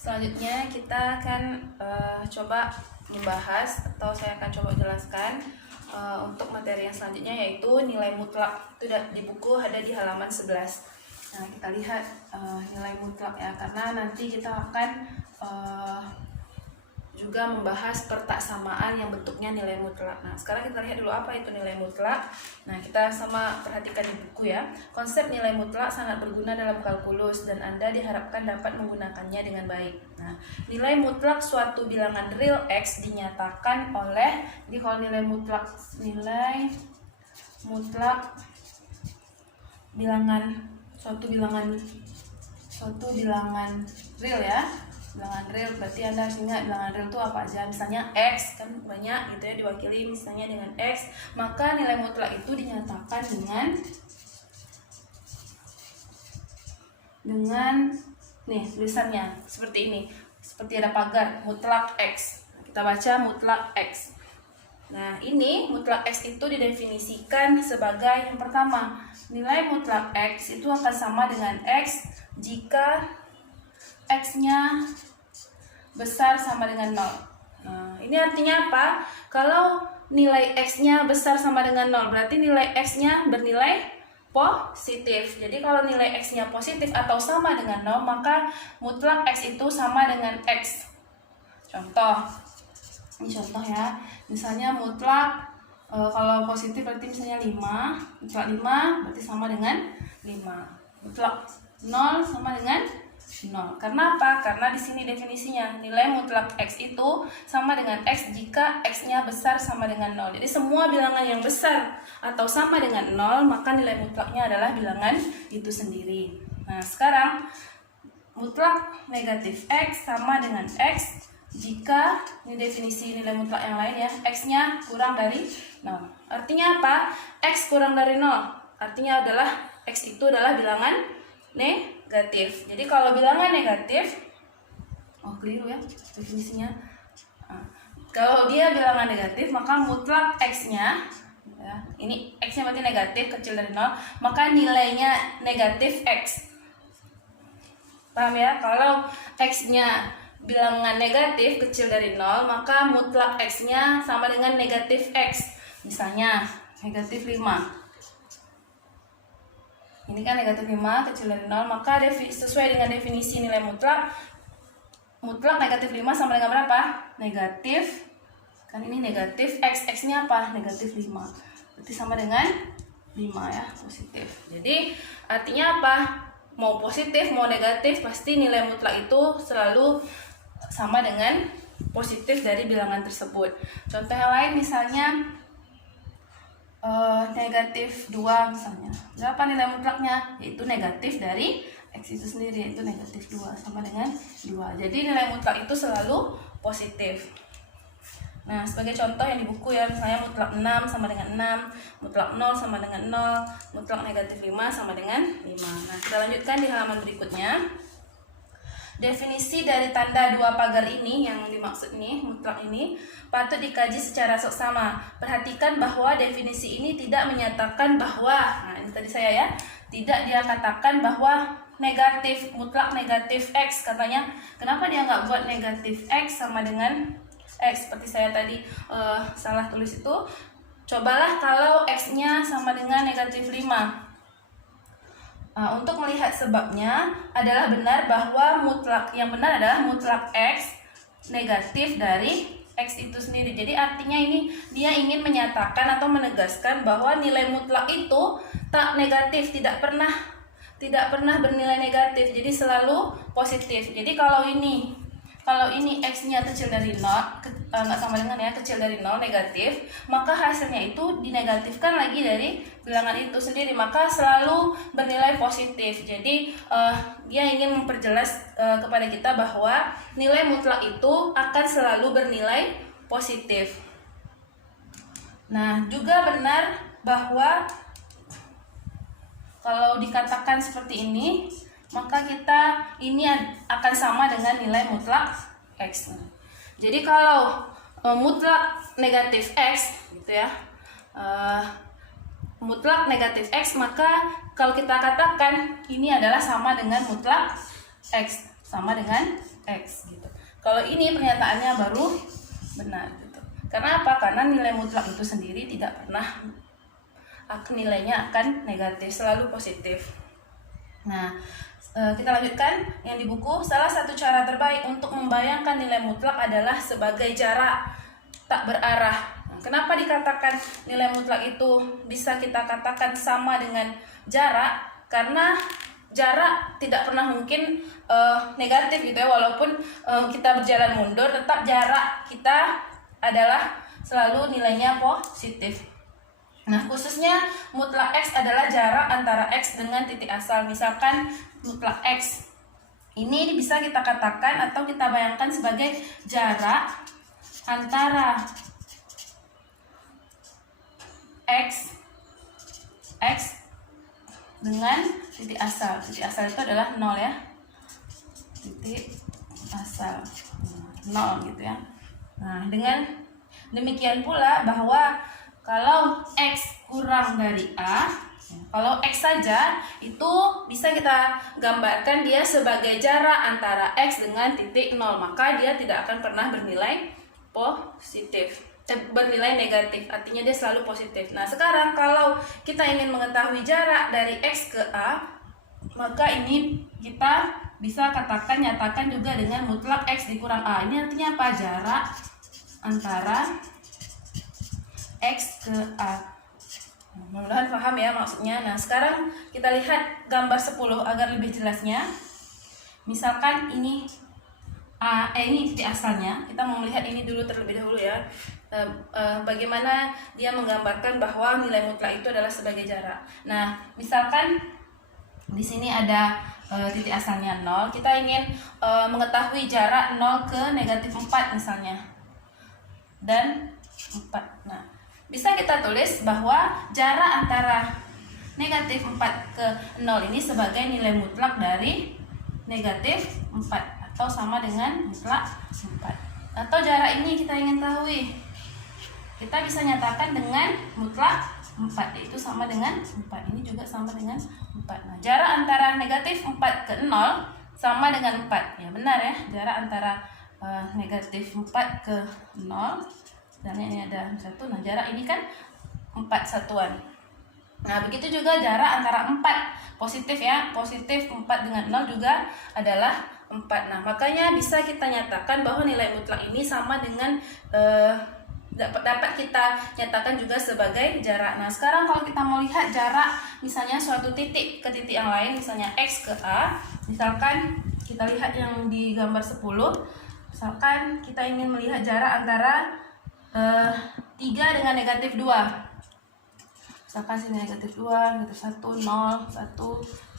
Selanjutnya kita akan coba membahas atau saya akan coba jelaskan untuk materi yang selanjutnya, yaitu nilai mutlak. Itu di buku ada di halaman 11. Nah, kita lihat nilai mutlak ya, karena nanti kita akan juga membahas pertaksamaan yang bentuknya nilai mutlak. Nah, sekarang kita lihat dulu apa itu nilai mutlak. Nah, kita sama perhatikan di buku ya. Konsep nilai mutlak sangat berguna dalam kalkulus dan Anda diharapkan dapat menggunakannya dengan baik. Nah, nilai mutlak suatu bilangan real X dinyatakan oleh, jadi kalau nilai mutlak bilangan suatu bilangan real ya. Bilangan real berarti Anda harus ingat bilangan real itu apa aja. Misalnya X kan banyak gitu ya, diwakili misalnya dengan X, maka nilai mutlak itu dinyatakan dengan nih tulisannya seperti ini. Seperti ada pagar mutlak X. Kita baca mutlak X. Nah, ini mutlak X itu didefinisikan sebagai yang pertama, nilai mutlak X itu akan sama dengan X jika X-nya besar sama dengan 0. Nah, ini artinya apa? Kalau nilai X-nya besar sama dengan 0, berarti nilai X-nya bernilai positif. Jadi kalau nilai X-nya positif atau sama dengan 0, maka mutlak X itu sama dengan X. Contoh. Ini contoh ya. Misalnya mutlak kalau positif berarti misalnya 5. Mutlak 5 berarti sama dengan 5. Mutlak 0 sama dengan 0. Karena apa? Karena di sini definisinya nilai mutlak X itu sama dengan X jika X-nya besar sama dengan 0. Jadi semua bilangan yang besar atau sama dengan 0, maka nilai mutlaknya adalah bilangan itu sendiri. Nah, sekarang mutlak negatif X sama dengan X jika, ini definisi nilai mutlak yang lain ya, X-nya kurang dari 0. Artinya apa? X kurang dari 0. Artinya adalah X itu adalah bilangan negatif. Jadi kalau bilangan negatif, keliru ya definisinya. Kalau dia bilangan negatif, maka mutlak X-nya, ya, ini X-nya berarti negatif, kecil dari 0, maka nilainya negatif X. Paham ya? Kalau X-nya bilangan negatif, kecil dari 0, maka mutlak X-nya sama dengan negatif X. Misalnya negatif 5. Ini kan negatif 5 kecil dari 0, maka sesuai dengan definisi nilai mutlak negatif 5 sama dengan berapa? Negatif, kan ini negatif X, X-nya apa? Negatif 5. Berarti sama dengan 5 ya, positif. Jadi artinya apa? Mau positif, mau negatif, pasti nilai mutlak itu selalu sama dengan positif dari bilangan tersebut. Contoh yang lain misalnya negatif 2 misalnya. Berapa nilai mutlaknya? Yaitu negatif dari X itu sendiri, yaitu negatif 2 sama dengan 2. Jadi nilai mutlak itu selalu positif. Nah, sebagai contoh yang di buku ya, misalnya mutlak 6 sama dengan 6, mutlak 0 sama dengan 0, mutlak negatif 5 sama dengan 5. Nah, kita lanjutkan di halaman berikutnya. Definisi dari tanda dua pagar ini yang dimaksud ini, mutlak ini, patut dikaji secara seksama. Perhatikan bahwa definisi ini tidak menyatakan bahwa, nah ini tadi saya ya, tidak dia katakan bahwa negatif, mutlak negatif X. Katanya, kenapa dia nggak buat negatif X sama dengan X? Seperti saya tadi salah tulis itu, cobalah kalau X-nya sama dengan negatif 5. Untuk melihat sebabnya adalah benar bahwa yang benar adalah mutlak X negatif dari X itu sendiri. Jadi artinya ini dia ingin menyatakan atau menegaskan bahwa nilai mutlak itu tak negatif, tidak pernah bernilai negatif. Jadi selalu positif. Jadi kalau ini X-nya kecil dari 0, nggak sama dengan ya, kecil dari 0, negatif, maka hasilnya itu dinegatifkan lagi dari bilangan itu sendiri, maka selalu bernilai positif. Jadi dia ingin memperjelas kepada kita bahwa nilai mutlak itu akan selalu bernilai positif. Nah, juga benar bahwa kalau dikatakan seperti ini, maka ini akan sama dengan nilai mutlak X. Jadi kalau mutlak negatif X gitu ya, mutlak negatif X, maka kalau kita katakan ini adalah sama dengan mutlak X, sama dengan X gitu. Kalau ini pernyataannya baru benar gitu. Karena apa? Karena nilai mutlak itu sendiri tidak pernah nilainya akan negatif, selalu positif. Nah, kita lanjutkan yang di buku. Salah satu cara terbaik untuk membayangkan nilai mutlak adalah sebagai jarak tak berarah. Nah, kenapa dikatakan nilai mutlak itu bisa kita katakan sama dengan jarak? Karena jarak tidak pernah mungkin negatif gitu ya, walaupun kita berjalan mundur, tetap jarak kita adalah selalu nilainya positif. Nah, khususnya mutlak X adalah jarak antara X dengan titik asal. Misalkan mutlak X ini bisa kita katakan atau kita bayangkan sebagai jarak antara X dengan titik asal. Titik asal itu adalah 0 ya. Titik asal 0 gitu ya. Nah, dengan demikian pula bahwa kalau X kurang dari A, kalau X saja itu bisa kita gambarkan dia sebagai jarak antara X dengan titik 0, maka dia tidak akan pernah bernilai positif, bernilai negatif, artinya dia selalu positif. Nah, sekarang kalau kita ingin mengetahui jarak dari X ke A, maka ini kita bisa nyatakan juga dengan mutlak X dikurang A. Ini artinya apa? Jarak antara X ke A. Mudah-mudahan paham ya maksudnya. Nah, sekarang kita lihat gambar 10 agar lebih jelasnya. Misalkan ini A, ini titik asalnya. Kita mau melihat ini dulu terlebih dahulu ya. Bagaimana dia menggambarkan bahwa nilai mutlak itu adalah sebagai jarak. Nah, misalkan di sini ada titik asalnya 0. Kita ingin mengetahui jarak 0 ke negatif 4 misalnya. Dan 4. Nah, bisa kita tulis bahwa jarak antara negatif 4 ke 0 ini sebagai nilai mutlak dari negatif 4 atau sama dengan mutlak 4. Atau jarak ini kita ingin tahu, kita bisa nyatakan dengan mutlak 4, yaitu sama dengan 4. Ini juga sama dengan 4. Nah, jarak antara negatif 4 ke 0 sama dengan 4. Ya benar ya, jarak antara negatif 4 ke 0 dan ini ada 1. Nah, jarak ini kan 4 satuan. Nah, begitu juga jarak antara 4 positif ya, positif 4 dengan 0 juga adalah 4. Nah, makanya bisa kita nyatakan bahwa nilai mutlak ini sama dengan dapat kita nyatakan juga sebagai jarak. Nah, sekarang kalau kita mau lihat jarak misalnya suatu titik ke titik yang lain, misalnya X ke A, misalkan kita lihat yang di gambar 10, misalkan kita ingin melihat jarak antara 3 dengan negatif 2. Misalkan sini negatif 2, negatif 1, 0, 1,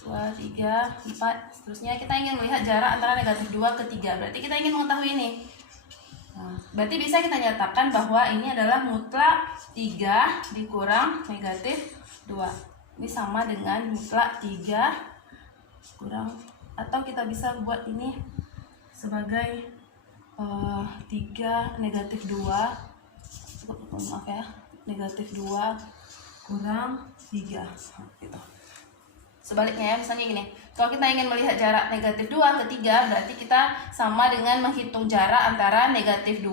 2, 3, 4, seterusnya. Kita ingin melihat jarak antara negatif 2 ke 3. Berarti kita ingin mengetahui ini. Nah, berarti bisa kita nyatakan bahwa ini adalah mutlak 3 dikurang negatif 2. Ini sama dengan mutlak 3 kurang, atau kita bisa buat ini sebagai 3 negatif 2. Maaf ya, negatif 2 kurang 3 gitu. Sebaliknya ya, misalnya gini, kalau kita ingin melihat jarak negatif 2 ke 3, berarti kita sama dengan menghitung jarak antara negatif 2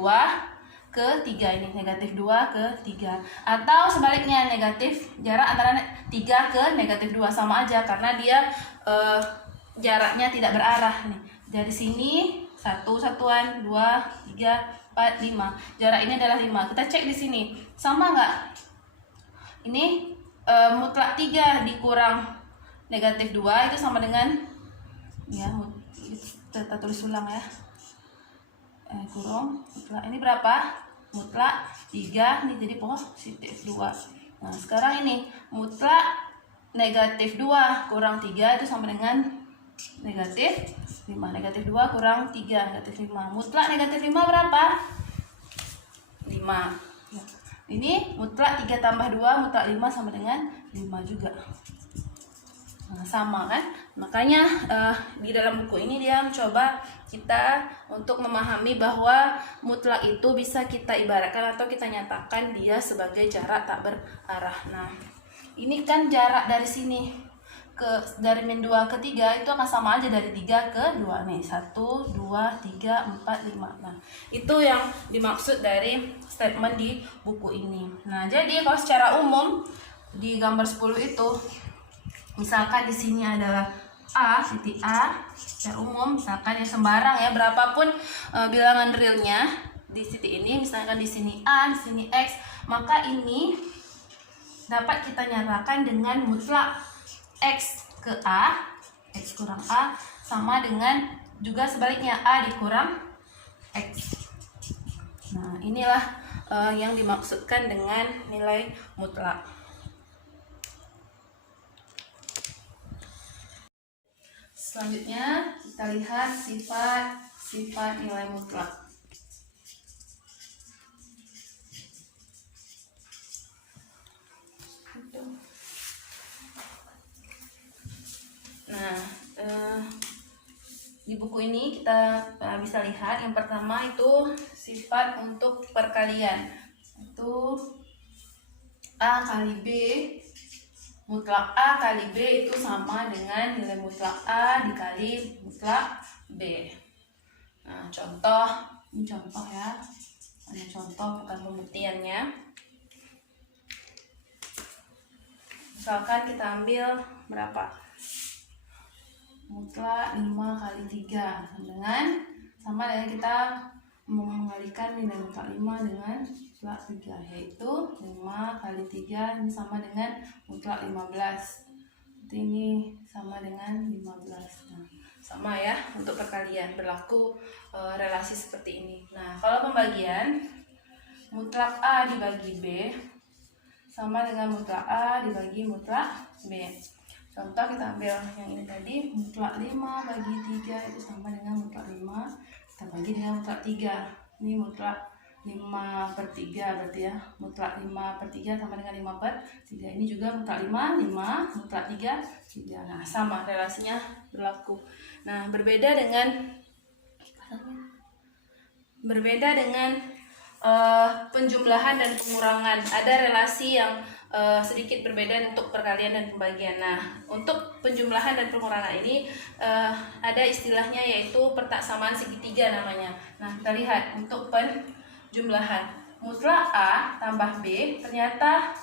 ke 3 ini, negatif 2 ke 3. Atau sebaliknya, jarak antara 3 ke negatif 2 sama aja, karena dia jaraknya tidak berarah nih. Dari sini 1 satuan, 2, 3, 4, 5. Jarak ini adalah 5. Kita cek di sini. Sama nggak? Ini mutlak 3 dikurang negatif 2 itu sama dengan, ya kita tulis ulang ya. Kurang mutlak ini berapa? Mutlak 3 ini jadi positif 2. Nah, sekarang ini mutlak negatif 2 kurang 3 itu sama dengan negatif 5. Negatif 2 kurang 3, negatif 5. Mutlak negatif 5 berapa? 5. Ini mutlak 3 tambah 2, mutlak 5 sama dengan 5 juga. Nah, sama kan? Makanya di dalam buku ini dia mencoba kita untuk memahami bahwa mutlak itu bisa kita ibaratkan atau kita nyatakan dia sebagai jarak tak berarah. Nah, ini kan jarak dari sini dari min 2 ke 3 itu akan sama aja dari 3 ke 2 nih. 1, 2, 3, 4, 5. Nah, itu yang dimaksud dari statement di buku ini. Nah, jadi kalau secara umum di gambar 10 itu misalkan di sini adalah A, titik A, secara umum misalkan ya sembarang ya berapapun bilangan realnya di titik ini, misalkan di sini A, di sini X, maka ini dapat kita nyatakan dengan mutlak X ke A, X kurang A sama dengan juga sebaliknya A dikurang X. Nah, inilah yang dimaksudkan dengan nilai mutlak. Selanjutnya kita lihat sifat nilai mutlak. Nah, di buku ini kita bisa lihat yang pertama itu sifat untuk perkalian. Itu A kali B, mutlak A kali B itu sama dengan nilai mutlak A dikali mutlak B. Nah, ini contoh ya. Hanya contoh bukan pembuktiannya. Misalkan kita ambil berapa? Mutlak 5 kali 3 sama dengan kita mengalikan nilai mutlak 5 dengan mutlak 3, yaitu 5 kali 3 ini sama dengan mutlak 15. Ini sama dengan 15. Nah, sama ya untuk perkalian berlaku relasi seperti ini. Nah, kalau pembagian mutlak A dibagi B sama dengan mutlak A dibagi mutlak B. Contoh kita ambil yang ini tadi, mutlak 5 bagi 3 itu sama dengan mutlak 5, kita bagi dengan mutlak 3. Ini mutlak 5 per 3 berarti ya, mutlak 5 per 3 sama dengan 5 per 3. Ini juga mutlak 5, mutlak 3, 3. Nah, sama relasinya berlaku. Nah, berbeda dengan penjumlahan dan pengurangan. Ada relasi yang sedikit berbeda untuk perkalian dan pembagian. Nah, untuk penjumlahan dan pengurangan ini ada istilahnya yaitu pertaksamaan segitiga namanya. Nah, kita lihat untuk penjumlahan mutlak A tambah B ternyata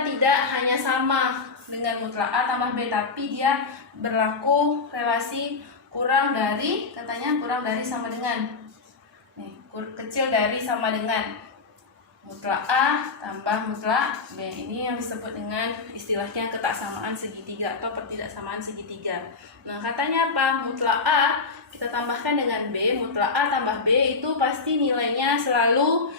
tidak hanya sama dengan mutlak A tambah B, tapi dia berlaku relasi kurang dari sama dengan. Nih, kecil dari sama dengan mutlak A tambah mutlak B. Ini yang disebut dengan istilahnya ketaksamaan segitiga atau pertidaksamaan segitiga. Nah, katanya apa? Mutlak A kita tambahkan dengan B, mutlak A tambah B itu pasti nilainya selalu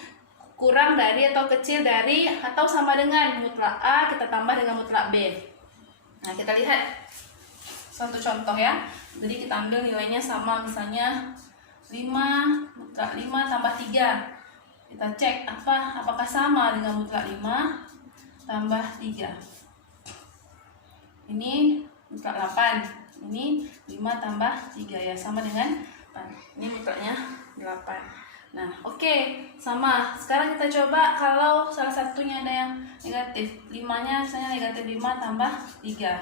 kurang dari atau kecil dari atau sama dengan mutlak A kita tambah dengan mutlak B. Nah, kita lihat suatu contoh ya. Jadi kita ambil nilainya sama, misalnya 5, mutlak 5 tambah 3. Kita cek apakah sama dengan mutlak 5 tambah 3. Ini mutlak 8. Ini 5 tambah 3 ya, sama dengan 8. Ini mutlaknya 8. Nah, oke, sama. Sekarang kita coba kalau salah satunya ada yang negatif. 5-nya misalnya negatif 5 tambah 3.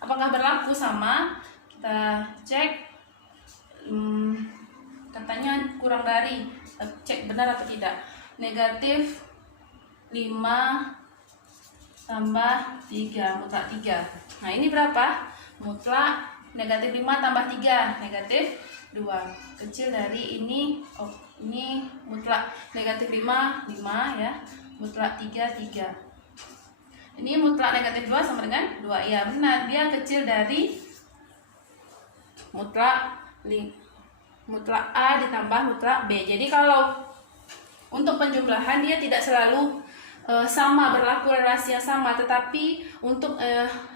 Apakah berlaku sama? Kita cek. Katanya kurang dari, cek benar atau tidak. Negatif 5 tambah 3, mutlak 3. Nah, ini berapa? Mutlak negatif 5 tambah 3, negatif 2. Kecil dari ini, ini mutlak negatif 5 ya. Mutlak 3, 3. Ini mutlak negatif 2 sama dengan 2. Ya, benar. Dia kecil dari mutlak A ditambah mutlak B. Jadi kalau untuk penjumlahan dia tidak selalu sama, berlaku relasi yang sama, tetapi untuk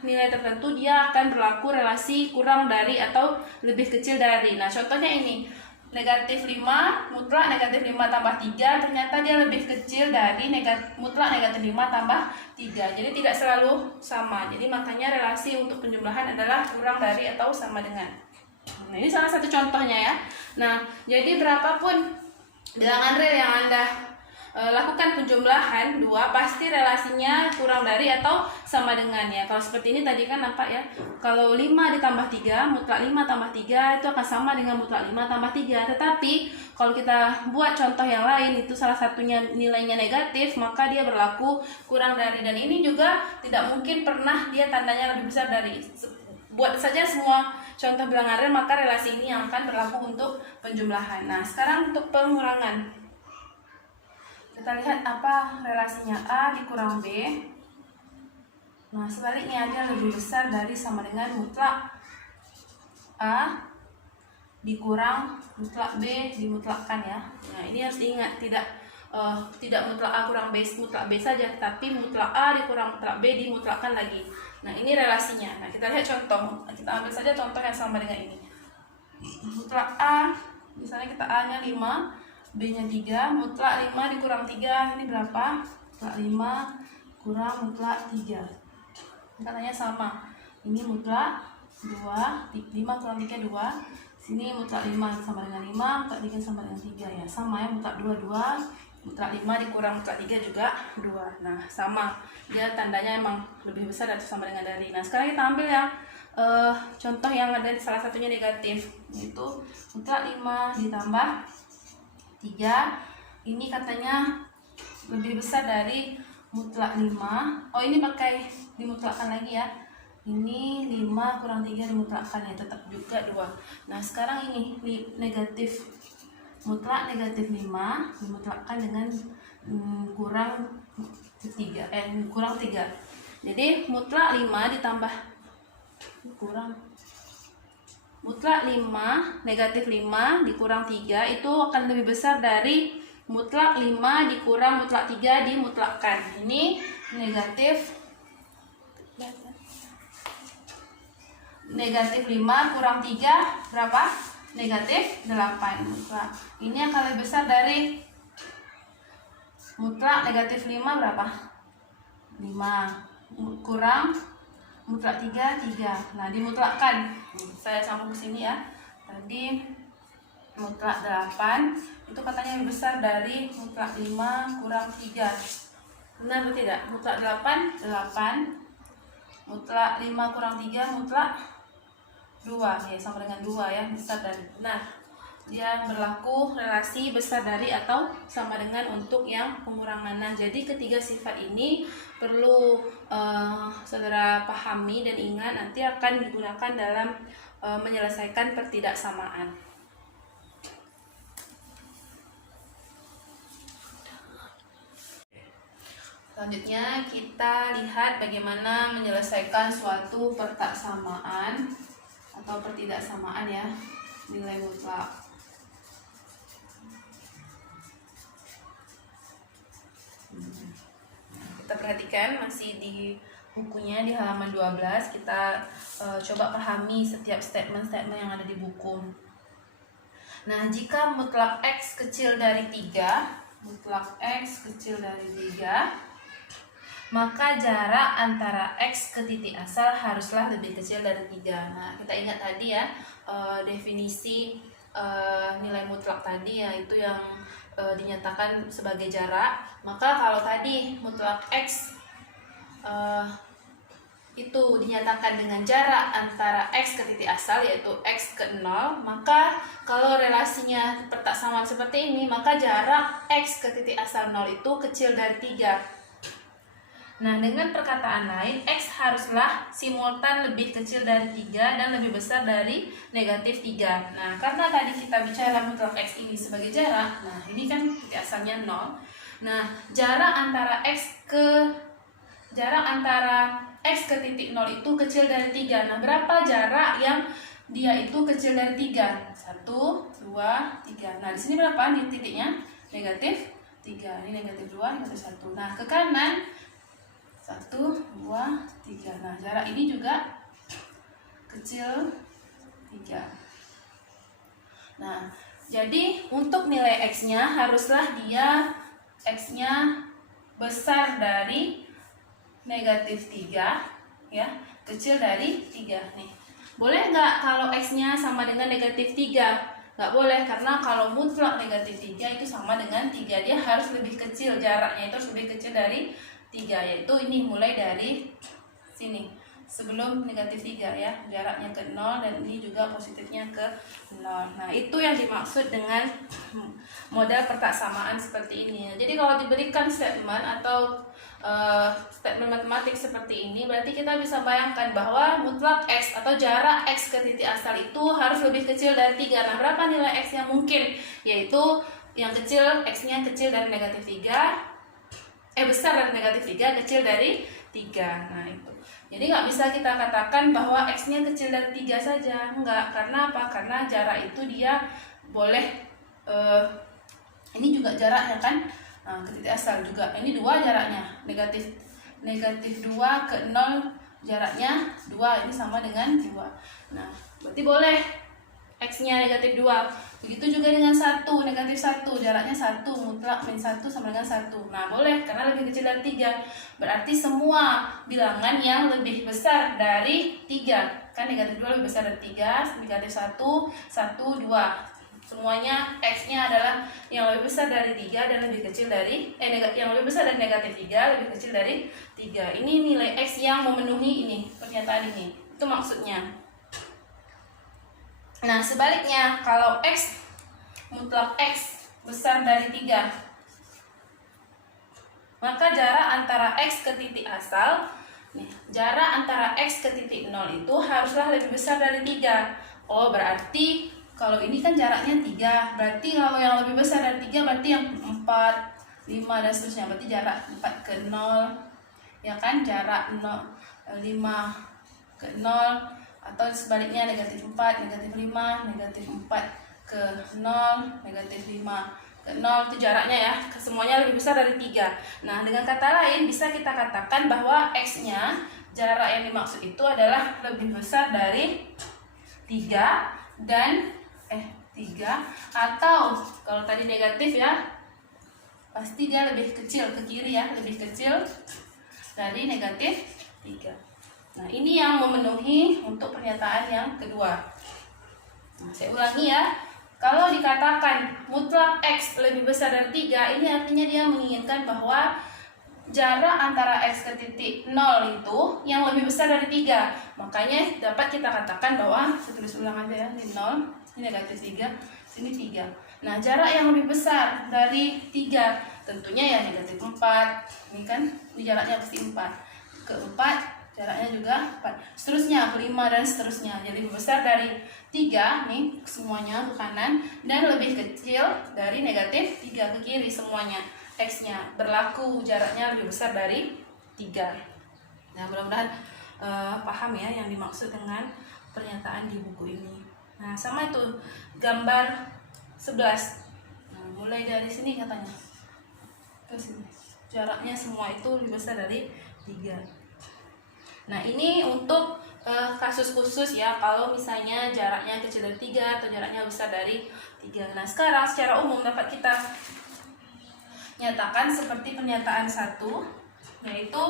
nilai tertentu dia akan berlaku relasi kurang dari atau lebih kecil dari. Nah, contohnya ini negatif 5, mutlak negatif 5 tambah 3, ternyata dia lebih kecil dari mutlak negatif 5 tambah 3. Jadi tidak selalu sama. Jadi makanya relasi untuk penjumlahan adalah kurang dari atau sama dengan. Nah, ini salah satu contohnya ya. Nah, jadi berapapun bilangan real yang Anda lakukan penjumlahan 2, pasti relasinya kurang dari atau sama dengan ya. Kalau seperti ini tadi kan nampak ya, kalau 5 ditambah 3, mutlak 5 tambah 3 itu akan sama dengan mutlak 5 tambah 3. Tetapi kalau kita buat contoh yang lain, itu salah satunya nilainya negatif, maka dia berlaku kurang dari. Dan ini juga tidak mungkin pernah dia tandanya lebih besar dari. Buat saja semua contoh bilangan real, maka relasi ini yang akan berlaku untuk penjumlahan. Nah, sekarang untuk pengurangan. Kita lihat apa relasinya, A dikurang B. Nah, sebaliknya dia lebih besar dari sama dengan mutlak A dikurang mutlak B dimutlakkan ya. Nah, ini harus diingat, tidak mutlak A kurang B, mutlak B saja, tapi mutlak A dikurang mutlak B dimutlakkan lagi. Nah, ini relasinya. Nah, kita lihat contoh. Kita ambil saja contoh yang sama dengan ini. Mutlak A, misalnya kita A-nya 5, B-nya 3, mutlak 5 dikurang 3, ini berapa? Mutlak 5 kurang mutlak 3. Katanya sama. Ini mutlak 2, 5 kurang 3, 2. Sini mutlak 5 sama dengan 5, mutlak 3 sama dengan 3 ya. Sama ya, mutlak 2, 2. Mutlak 5 dikurang mutlak 3 juga 2. Nah, sama. Dia tandanya emang lebih besar atau sama dengan dari. Nah, sekarang kita ambil yang contoh yang ada salah satunya negatif, yaitu mutlak 5 ditambah 3. Ini katanya lebih besar dari mutlak 5. Oh, ini pakai dimutlakkan lagi ya. Ini 5 kurang 3 dimutlakkan ya, tetap juga 2. Nah, sekarang ini negatif. Mutlak negatif 5 dimutlakkan dengan kurang 3. Kurang 3. Jadi mutlak 5 ditambah kurang mutlak 5 negatif 5 dikurang 3 itu akan lebih besar dari mutlak 5 dikurang mutlak 3 dimutlakkan. Ini negatif 5 kurang 3 berapa? Negatif 8. Mutlak ini akan lebih besar dari mutlak negatif 5 berapa? 5 kurang mutlak 3, 3. Nah, dimutlakkan. Saya sambung ke sini ya. Tadi mutlak 8 itu katanya lebih besar dari mutlak 5 kurang 3. Benar atau tidak? Mutlak 8, 8. Mutlak 5 kurang 3, mutlak 2 ya, sama dengan 2 ya, besar dari. Nah, dia berlaku relasi besar dari atau sama dengan untuk yang pengurangan. Nah, jadi ketiga sifat ini perlu saudara pahami dan ingat, nanti akan digunakan dalam menyelesaikan pertidaksamaan. Selanjutnya kita lihat bagaimana menyelesaikan suatu pertaksamaan atau pertidaksamaan ya, nilai mutlak. Kita perhatikan masih di bukunya di halaman 12, kita coba pahami setiap statement-statement yang ada di buku. Nah, jika mutlak X kecil dari 3, mutlak X kecil dari 3, maka jarak antara X ke titik asal haruslah lebih kecil dari 3. Nah, kita ingat tadi ya, definisi nilai mutlak tadi, yaitu yang dinyatakan sebagai jarak. Maka kalau tadi mutlak X itu dinyatakan dengan jarak antara X ke titik asal, yaitu X ke 0, maka kalau relasinya pertaksamaan seperti ini, maka jarak X ke titik asal 0 itu kecil dari 3. Nah, dengan perkataan lain, X haruslah simultan lebih kecil dari 3 dan lebih besar dari negatif 3. Nah, karena tadi kita bicara mutlak X ini sebagai jarak, nah ini kan titik asalnya 0. Nah, jarak antara X ke titik 0 itu kecil dari 3. Nah, berapa jarak yang dia itu kecil dari 3? 1, 2, 3. Nah, di sini berapa di titiknya? Negatif 3. Ini negatif 2, negatif 1. Nah, ke kanan 1, 2, 3. Nah, jarak ini juga kecil 3. Nah, jadi untuk nilai X-nya haruslah dia X-nya besar dari negatif 3 ya, kecil dari 3 nih. Boleh nggak kalau X-nya sama dengan negatif 3? Nggak boleh, karena kalau mutlak negatif 3 itu sama dengan 3, dia harus lebih kecil, jaraknya itu harus lebih kecil dari 3, yaitu ini mulai dari sini sebelum negatif 3 ya, jaraknya ke 0 dan ini juga positifnya ke 0. Nah itu yang dimaksud dengan model pertaksamaan seperti ini. Jadi kalau diberikan statement atau statement matematik seperti ini, berarti kita bisa bayangkan bahwa mutlak X atau jarak X ke titik asal itu harus lebih kecil dari 3. Nah berapa nilai X yang mungkin? Yaitu yang kecil, X-nya kecil dari negatif 3, besar dari negatif 3, kecil dari 3. Nah itu. Jadi nggak bisa kita katakan bahwa X-nya kecil dari 3 saja. Enggak, karena apa? Karena jarak itu dia boleh ini juga jaraknya kan, ke titik asal juga. Ini 2 jaraknya, negatif 2 ke 0 jaraknya 2, ini sama dengan 2. Nah berarti boleh X-nya negatif 2. Begitu juga dengan 1, negatif 1, jaraknya 1, mutlak min 1 sama dengan 1. Nah boleh, karena lebih kecil dari 3. Berarti semua bilangan yang lebih besar dari 3, kan negatif 2 lebih besar dari 3, negatif 1, 1, 2. Semuanya X-nya adalah yang lebih besar dari 3 dan lebih kecil dari yang lebih besar dari negatif 3, lebih kecil dari 3. Ini nilai X yang memenuhi ini, pernyataan ini. Itu maksudnya. Nah sebaliknya, kalau X mutlak X besar dari 3, maka jarak antara X ke titik asal, jarak antara X ke titik 0 itu haruslah lebih besar dari 3. Oh berarti kalau ini kan jaraknya 3, berarti kalau yang lebih besar dari 3 berarti yang 4, 5 dan seterusnya. Berarti jarak 4 ke 0, ya kan, jarak 5 ke 0, atau sebaliknya negatif 4, negatif 5, negatif 4 ke 0, negatif 5 ke 0, itu jaraknya ya, semuanya lebih besar dari 3. Nah dengan kata lain bisa kita katakan bahwa X-nya, jarak yang dimaksud itu adalah lebih besar dari 3 dan 3, atau kalau tadi negatif ya, pasti dia lebih kecil ke kiri ya, lebih kecil dari negatif 3. Nah ini yang memenuhi untuk pernyataan yang kedua. Nah, saya ulangi ya, kalau dikatakan mutlak X lebih besar dari 3, ini artinya dia menginginkan bahwa jarak antara X ke titik 0 itu yang lebih besar dari 3. Makanya dapat kita katakan bahwa, saya tulis ulang aja ya, ini 0, ini negatif 3, sini 3. Nah jarak yang lebih besar dari 3 tentunya ya negatif 4. Ini kan, ini jaraknya pasti 4. Ke 4 jaraknya juga 4. Seterusnya ke 5 dan seterusnya. Jadi lebih besar dari 3 nih semuanya ke kanan, dan lebih kecil dari negatif 3 ke kiri semuanya. X-nya berlaku jaraknya lebih besar dari 3. Nah mudah-mudahan paham ya yang dimaksud dengan pernyataan di buku ini. Nah sama itu gambar 11. Nah, mulai dari sini katanya ke sini, jaraknya semua itu lebih besar dari 3. Nah ini untuk kasus khusus ya, kalau misalnya jaraknya kecil dari 3 atau jaraknya besar dari 3. Nah sekarang secara umum dapat kita nyatakan seperti pernyataan 1, yaitu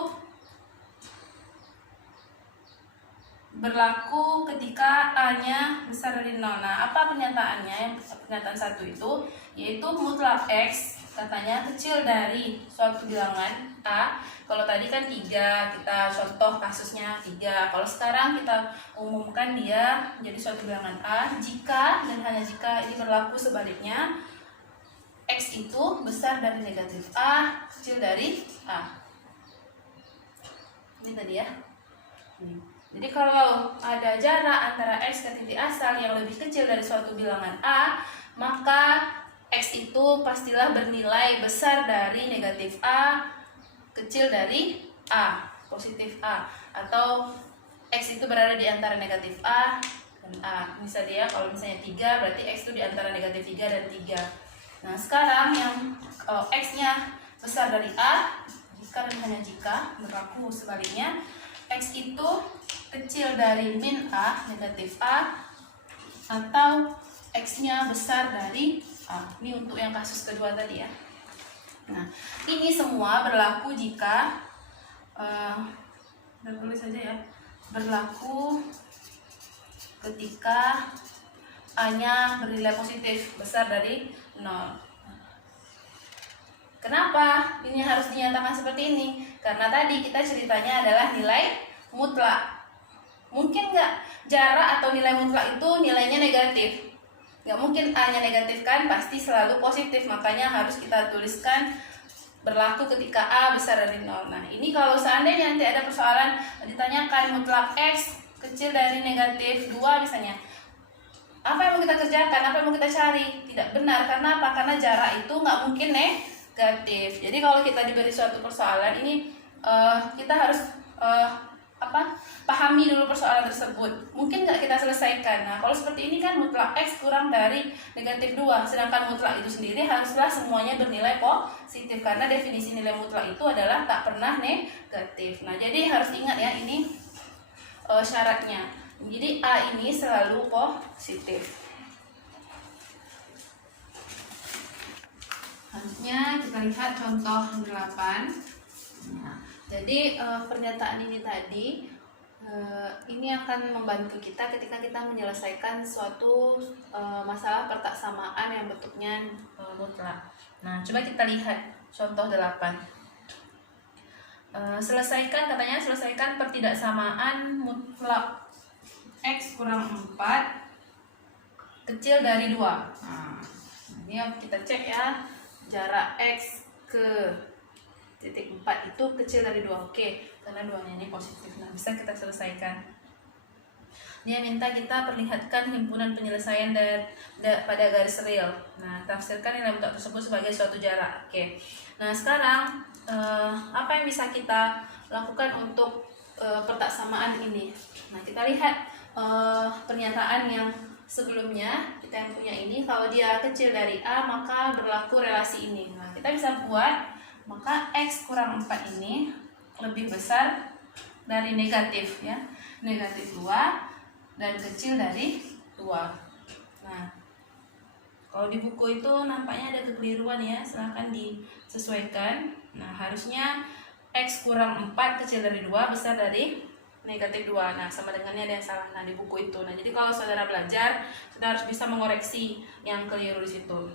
berlaku ketika A-nya besar dari 0. Nah apa pernyataannya? Yang pernyataan 1 itu yaitu mutlak X katanya kecil dari suatu bilangan A. Kalau tadi kan 3, kita contoh kasusnya 3. Kalau sekarang kita umumkan dia menjadi suatu bilangan A jika dan hanya jika ini berlaku sebaliknya, X itu besar dari negatif A, kecil dari A. Ini tadi ya. Jadi kalau ada jarak antara X ke titik asal yang lebih kecil dari suatu bilangan A, maka X itu pastilah bernilai besar dari negatif A, kecil dari A, positif A. Atau X itu berada di antara negatif A dan A. Misalnya kalau misalnya 3, berarti X itu di antara negatif 3 dan 3. Nah sekarang yang X-nya besar dari A, jika dan hanya jika berlaku sebaliknya, X itu kecil dari min A, negatif A, atau X-nya besar dari A. Ini untuk yang kasus kedua tadi ya. Nah ini semua berlaku jika kita tulis saja ya, berlaku ketika A-nya bernilai positif besar dari 0. Kenapa ini harus dinyatakan seperti ini? Karena tadi kita ceritanya adalah nilai mutlak. Mungkin nggak jarak atau nilai mutlak itu nilainya negatif? Nggak mungkin A-nya negatif kan, pasti selalu positif. Makanya harus kita tuliskan berlaku ketika A besar dari 0. Nah, ini kalau seandainya nanti ada persoalan ditanyakan mutlak X kecil dari negatif 2 misalnya, apa yang mau kita kerjakan, apa yang mau kita cari? Tidak benar. Karena apa? Karena jarak itu nggak mungkin negatif. Jadi kalau kita diberi suatu persoalan ini, kita harus pahami dulu persoalan tersebut. Mungkin nggak kita selesaikan. Nah, kalau seperti ini kan mutlak X kurang dari negatif 2. Sedangkan mutlak itu sendiri haruslah semuanya bernilai positif. Karena definisi nilai mutlak itu adalah tak pernah negatif. Nah, jadi harus ingat ya, ini syaratnya. Jadi A ini selalu positif. Selanjutnya kita lihat contoh 8. Nah, jadi pernyataan ini tadi ini akan membantu kita ketika kita menyelesaikan suatu masalah pertaksamaan yang bentuknya mutlak. Nah, coba kita lihat contoh 8. Selesaikan pertidaksamaan mutlak X kurang 4 kecil dari 2. Nah, ini kita cek ya, jarak X ke titik 4 itu kecil dari 2. Oke, karena 2-nya ini positif. Nah, bisa kita selesaikan. Dia minta kita perlihatkan himpunan penyelesaian pada garis real. Nah, tafsirkan nilai mutlak tersebut sebagai suatu jarak. Oke. Nah, sekarang apa yang bisa kita lakukan untuk pertaksamaan ini? Nah, kita lihat pernyataan yang sebelumnya, kita yang punya ini, kalau dia kecil dari A maka berlaku relasi ini. Nah, kita bisa buat, maka X kurang 4 ini lebih besar dari negatif ya, negatif 2 dan kecil dari 2. Nah, kalau di buku itu nampaknya ada kekeliruan ya, silahkan disesuaikan. Nah, harusnya X kurang 4 kecil dari 2 besar dari negatif 2. Nah, sama dengannya ada yang salah di buku itu. Nah, jadi kalau saudara belajar, saudara harus bisa mengoreksi yang keliru di situ.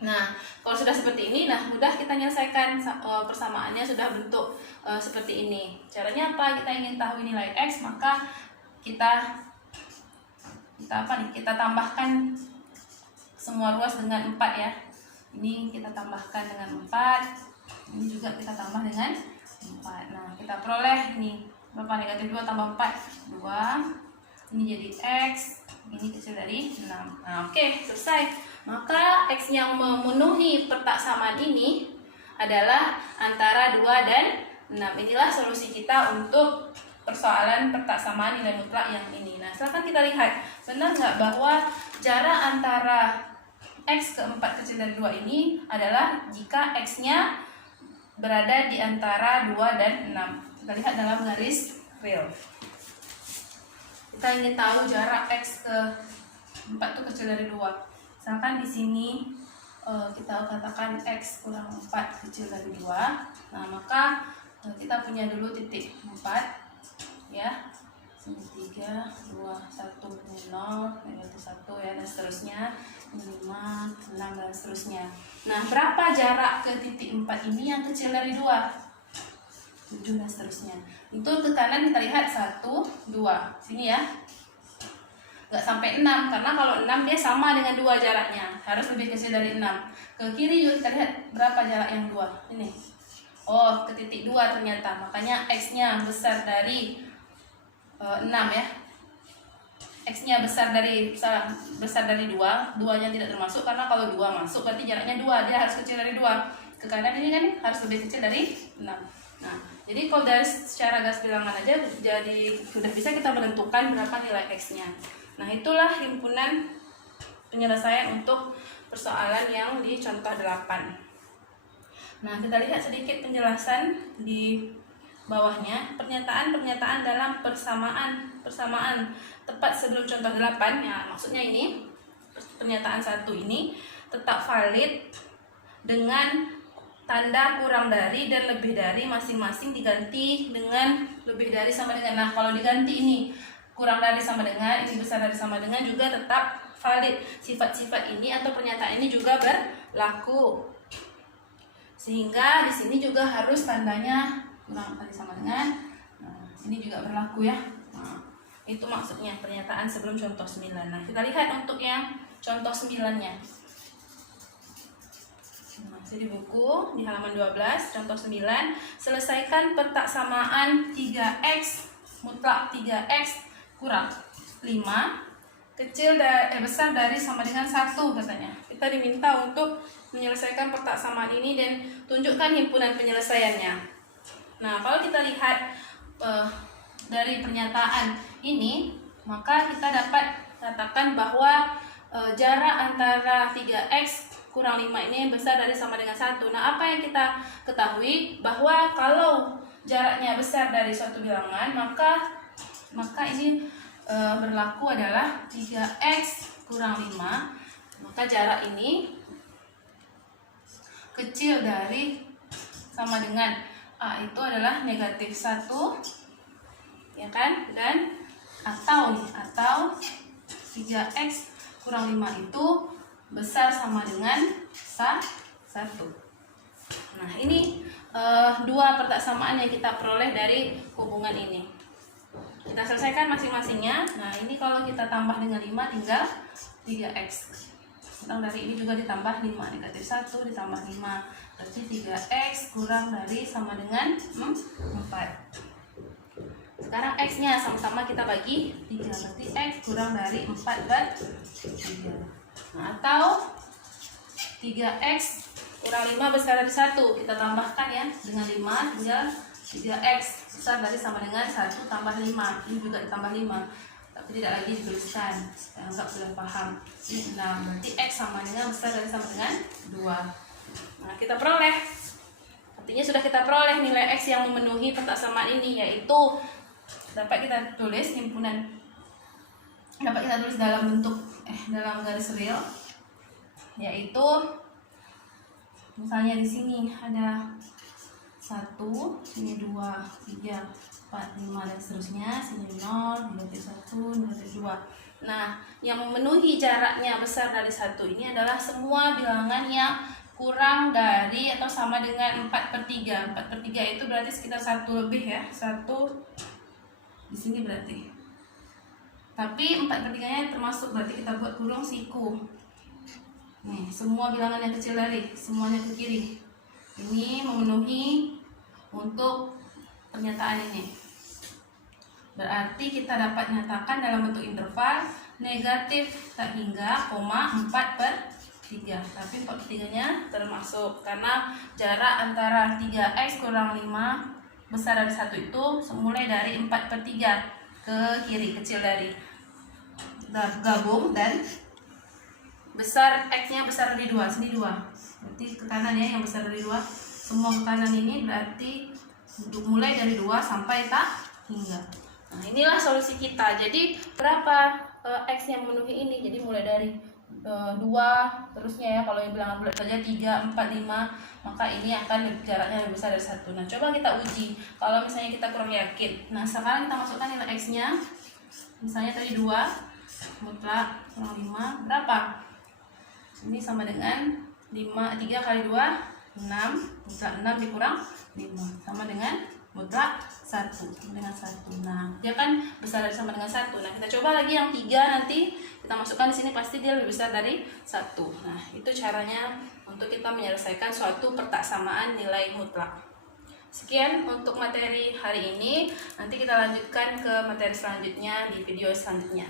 Nah, kalau sudah seperti ini, nah mudah kita menyelesaikan persamaannya, sudah bentuk seperti ini. Caranya apa? Kita ingin tahu nilai X, maka kita tambahkan semua ruas dengan 4 ya. Ini kita tambahkan dengan 4. Ini juga kita tambah dengan 4. Nah, kita peroleh ini berapa? Negatif 2 tambah 4, 2. Ini jadi X, ini kecil dari 6. Nah, oke, selesai. Maka X yang memenuhi pertaksamaan ini adalah antara 2 dan 6. Inilah solusi kita untuk persoalan pertaksamaan nilai mutlak yang ini. Nah, silakan kita lihat, benar nggak bahwa jarak antara X ke 4 kecil dari 2 ini adalah jika X-nya berada di antara 2 dan 6. Kita lihat dalam garis real. Kita ingin tahu jarak X ke 4 itu kecil dari 2. Misalkan di sini kita katakan X kurang 4 kecil dari 2. Nah, maka kita punya dulu titik 4 ya. Sini 3, 2, 1, 0, negatif 1 ya, dan seterusnya. 5, 6 dan seterusnya. Nah, berapa jarak ke titik 4 ini yang kecil dari 2? 7 dan seterusnya. Itu ke kanan kita lihat 1, 2. Sini ya. Nggak sampai 6, karena kalau 6 dia sama dengan 2 jaraknya. Harus lebih kecil dari 6. Ke kiri juga kita lihat berapa jarak yang 2. Ini. Oh, ke titik 2 ternyata. Makanya X-nya besar dari 6 ya. X-nya besar dari 2. 2-nya tidak termasuk, karena kalau 2 masuk berarti jaraknya 2. Dia harus kecil dari 2. Ke kanan ini kan harus lebih kecil dari 6. Nah, jadi kalau dari secara garis bilangan aja jadi sudah bisa kita menentukan berapa nilai X-nya. Nah, itulah himpunan penyelesaian untuk persoalan yang di contoh 8. Nah, kita lihat sedikit penjelasan di bawahnya. Pernyataan-pernyataan dalam persamaan tepat sebelum contoh 8 ya, maksudnya ini pernyataan 1 ini tetap valid dengan tanda kurang dari dan lebih dari masing-masing diganti dengan lebih dari sama dengan. Nah, kalau diganti ini kurang dari sama dengan, ini besar dari sama dengan juga tetap valid. Sifat-sifat ini atau pernyataan ini juga berlaku. Sehingga di sini juga harus tandanya kurang kali sama dengan. Nah, ini juga berlaku ya. Nah, itu maksudnya pernyataan sebelum contoh 9. Nah, kita lihat untuk yang contoh 9-nya. Nah, di buku di halaman 12 contoh 9, selesaikan petak samaan 3x mutlak 3x kurang 5 besar dari sama dengan 1 katanya. Kita diminta untuk menyelesaikan petak samaan ini dan tunjukkan himpunan penyelesaiannya. Nah, kalau kita lihat dari pernyataan ini, maka kita dapat katakan bahwa jarak antara 3x kurang 5 ini besar dari sama dengan 1. Nah, apa yang kita ketahui bahwa kalau jaraknya besar dari suatu bilangan, maka ini berlaku adalah 3x kurang 5, maka jarak ini kecil dari sama dengan A itu adalah negatif 1, ya kan? Dan atau 3x kurang 5 itu besar sama dengan 1. Nah, ini dua pertaksamaan yang kita peroleh dari hubungan ini. Kita selesaikan masing-masingnya. Nah, ini kalau kita tambah dengan 5 tinggal 3x. Kurang dari ini juga ditambah 5, negatif 1 ditambah 5. Berarti 3x kurang dari sama dengan 4. Sekarang x-nya sama-sama kita bagi 3. Berarti x kurang dari 4/3. Nah, atau 3x kurang 5 besar dari 1. Kita tambahkan ya dengan 5 tinggal 3x besar dari sama dengan 1 tambah 5. Ini juga ditambah 5, tapi tidak lagi dituliskan. Saya anggap sudah paham. Ini 6. Berarti x sama dengan besar dari sama dengan 2. Nah, kita peroleh. Artinya sudah kita peroleh nilai x yang memenuhi pertaksamaan ini, yaitu dapat kita tulis himpunan, dapat kita tulis dalam bentuk dalam garis real, yaitu misalnya di sini ada 1, sini 2, 3, 4, 5 dan seterusnya, sini 0, negatif 1, negatif 2. Nah, yang memenuhi jaraknya besar dari 1 ini adalah semua bilangan yang kurang dari atau sama dengan 4/3. 4/3 itu berarti sekitar 1 lebih ya, 1 di sini berarti. Tapi 4/3-nya termasuk, berarti kita buat kurung siku. Nih, semua bilangan yang kecil dari semuanya ke kiri. Ini memenuhi untuk pernyataan ini. Berarti kita dapat nyatakan dalam bentuk interval negatif tak hingga, 4/3. Tapi 4/3-nya termasuk karena jarak antara 3x kurang 5 besar dari 1 itu mulai dari 4/3 ke kiri, kecil dari gabung, dan besar x-nya besar dari 2, sini 2. Berarti ke kanan ya, yang besar dari 2. Semua ke kanan ini berarti untuk mulai dari 2 sampai tak hingga. Nah, inilah solusi kita. Jadi berapa x yang memenuhi ini? Jadi mulai dari 2 terusnya ya, kalau yang bilangan bulat saja 3, 4, 5, maka ini akan jaraknya lebih besar dari 1. Nah, coba kita uji kalau misalnya kita kurang yakin. Nah, sekarang kita masukkan nilai x-nya. Misalnya tadi 2 mutlak kurang 5 berapa? Ini sama dengan 3 kali 2 6, mutlak 6 dikurang 5 sama dengan mutlak 1 dengan 1. Nah, dia kan besar dari sama dengan 1. Nah, kita coba lagi yang 3, nanti kita masukkan di sini, pasti dia lebih besar dari 1. Nah, itu caranya untuk kita menyelesaikan suatu pertaksamaan nilai mutlak. Sekian untuk materi hari ini. Nanti kita lanjutkan ke materi selanjutnya di video selanjutnya.